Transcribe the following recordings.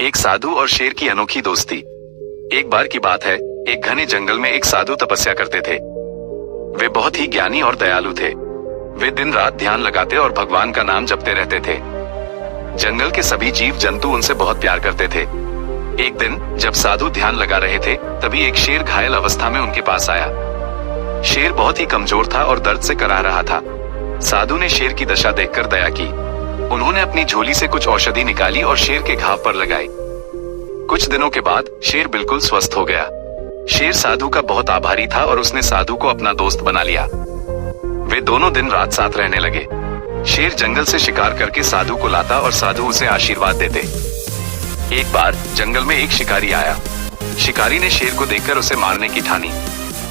एक साधु और शेर की अनोखी दोस्ती। एक बार की बात है, एक घने जंगल में एक साधु तपस्या करते थे। वे बहुत ही ज्ञानी और दयालु थे। वे दिन रात ध्यान लगाते और भगवान का नाम जपते रहते थे। जंगल के सभी जीव जंतु उनसे बहुत प्यार करते थे। एक दिन जब साधु ध्यान लगा रहे थे, तभी एक शेर घायल अवस्था में उनके पास आया। शेर बहुत ही कमजोर था और दर्द से कराह रहा था। साधु ने शेर की दशा देखकर दया की। उन्होंने अपनी झोली से कुछ औषधि निकाली और शेर के घाव पर लगाई। कुछ दिनों के बाद शेर बिल्कुल स्वस्थ हो गया। शेर साधु का बहुत आभारी था और उसने साधु को अपना दोस्त बना लिया। वे दोनों दिन रात साथ रहने लगे। शेर जंगल से शिकार करके साधु को लाता और साधु उसे आशीर्वाद देते। एक बार जंगल में एक शिकारी आया। शिकारी ने शेर को देखकर उसे मारने की ठानी।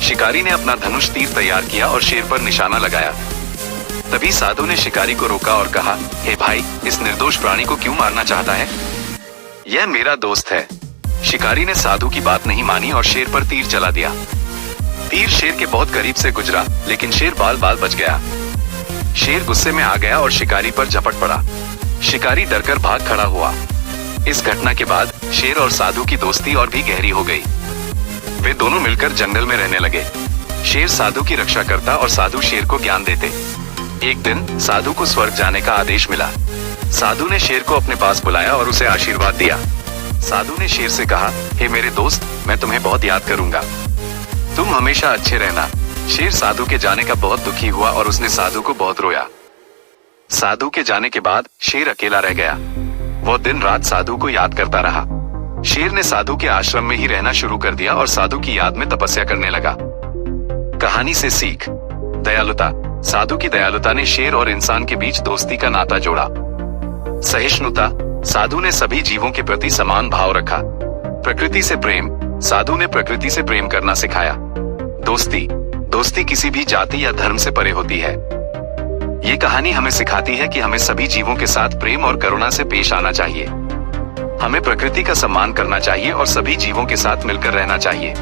शिकारी ने अपना धनुष तीर तैयार किया और शेर पर निशाना लगाया। तभी साधु ने शिकारी को रोका और कहा, हे भाई, इस निर्दोष प्राणी को क्यों मारना चाहता है? यह मेरा दोस्त है। शिकारी ने साधु की बात नहीं मानी और शेर पर तीर चला दिया। तीर शेर के बहुत करीब से गुजरा, लेकिन शेर बाल बाल बच गया। शेर गुस्से में आ गया और शिकारी पर झपट पड़ा। शिकारी डरकर भाग खड़ा हुआ। इस घटना के बाद शेर और साधु की दोस्ती और भी गहरी हो गई। वे दोनों मिलकर जंगल में रहने लगे। शेर साधु की रक्षा करता और साधु शेर को ज्ञान देते। एक दिन साधु को स्वर्ग जाने का आदेश मिला। साधु ने शेर को अपने पास बुलाया और उसे आशीर्वाद दिया। साधु ने शेर से कहा, हे मेरे दोस्त, मैं तुम्हें बहुत याद करूंगा। तुम हमेशा अच्छे रहना। शेर साधु के जाने का बहुत दुखी हुआ और उसने साधु को बहुत रोया। साधु के जाने के बाद शेर अकेला रह गया। वो दिन रात साधु को याद करता रहा। शेर ने साधु के आश्रम में ही रहना शुरू कर दिया और साधु की याद में तपस्या करने लगा। कहानी से सीख। दयालुता। साधु की दयालुता ने शेर और इंसान के बीच दोस्ती का नाता जोड़ा। सहिष्णुता। साधु ने सभी जीवों के प्रति समान भाव रखा। प्रकृति से प्रेम। साधु ने प्रकृति से प्रेम करना सिखाया। दोस्ती। दोस्ती किसी भी जाति या धर्म से परे होती है। ये कहानी हमें सिखाती है कि हमें सभी जीवों के साथ प्रेम और करुणा से पेश आना चाहिए। हमें प्रकृति का सम्मान करना चाहिए और सभी जीवों के साथ मिलकर रहना चाहिए।